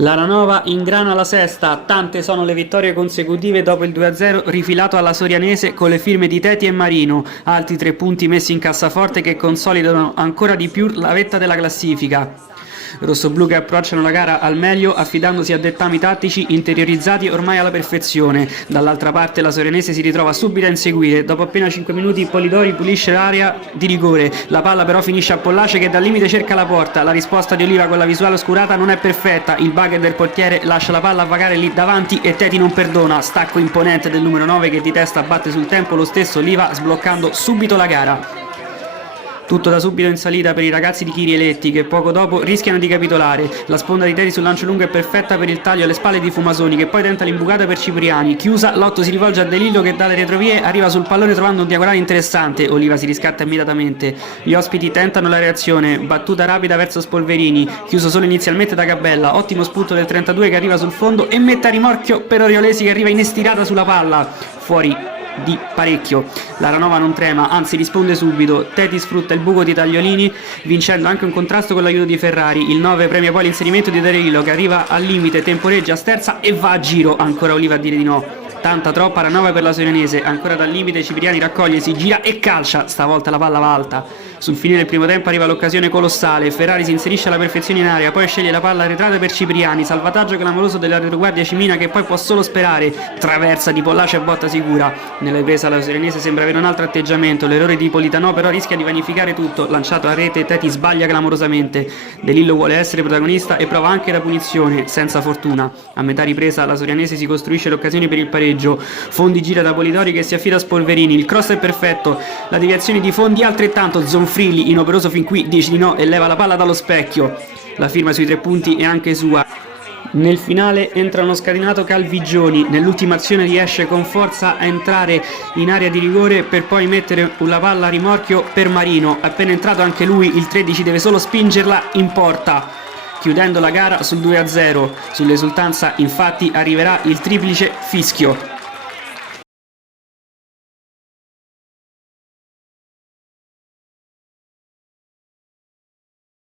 L'Aranova ingrana la sesta, tante sono le vittorie consecutive dopo il 2-0 rifilato alla Sorianese con le firme di Teti e Marino, altri 3 punti messi in cassaforte che consolidano ancora di più la vetta della classifica. Rossoblù che approcciano la gara al meglio affidandosi a dettami tattici interiorizzati ormai alla perfezione. Dall'altra parte la Sorianese si ritrova subito a inseguire, dopo appena 5 minuti Polidori pulisce l'area di rigore, la palla però finisce a Pollace che dal limite cerca la porta, la risposta di Oliva con la visuale oscurata non è perfetta, il bugger del portiere lascia la palla vagare lì davanti e Teti non perdona, stacco imponente del numero 9 che di testa batte sul tempo lo stesso Oliva sbloccando subito la gara. Tutto da subito in salita per i ragazzi di Chirieletti che poco dopo rischiano di capitolare. La sponda di Teti sul lancio lungo è perfetta per il taglio alle spalle di Fumasoni che poi tenta l'imbucata per Cipriani. Chiusa, Lotto si rivolge a De Lillo che dalle retrovie arriva sul pallone trovando un diagonale interessante. Oliva si riscatta immediatamente. Gli ospiti tentano la reazione, battuta rapida verso Spolverini, chiuso solo inizialmente da Gabella. Ottimo spunto del 32 che arriva sul fondo e mette a rimorchio per Oriolesi che arriva in estirata sulla palla. Fuori di parecchio. L'Aranova non trema, anzi risponde subito. Teti sfrutta il buco di Tagliolini vincendo anche un contrasto con l'aiuto di Ferrari. Il 9 premia poi l'inserimento di Darillo che arriva al limite, temporeggia, sterza e va a giro. Ancora Oliva a dire di no. Tanta troppa Aranova per la Sorianese, ancora dal limite Cipriani raccoglie, si gira e calcia, stavolta la palla va alta. Sul finire del primo tempo arriva l'occasione colossale, Ferrari si inserisce alla perfezione in area, poi sceglie la palla arretrata per Cipriani, salvataggio clamoroso della retroguardia Cimina che poi può solo sperare, traversa di Pollace e botta sicura. Nella ripresa la Sorianese sembra avere un altro atteggiamento, l'errore di Politano però rischia di vanificare tutto, lanciato a rete Teti sbaglia clamorosamente, De Lillo vuole essere protagonista e prova anche la punizione, senza fortuna. A metà ripresa la Sorianese si costruisce le occasioni per il pareggio. Fondi gira da Polidori che si affida a Spolverini, il cross è perfetto, la deviazione di Fondi altrettanto, Zonfrilli inoperoso fin qui dice di no e leva la palla dallo specchio. La firma sui 3 punti è anche sua. Nel finale entra uno scatenato Calvigioni, nell'ultima azione riesce con forza a entrare in area di rigore per poi mettere la palla a rimorchio per Marino, appena entrato anche lui il 13 deve solo spingerla in porta, chiudendo la gara sul 2-0. Sull'esultanza infatti arriverà il triplice fischio.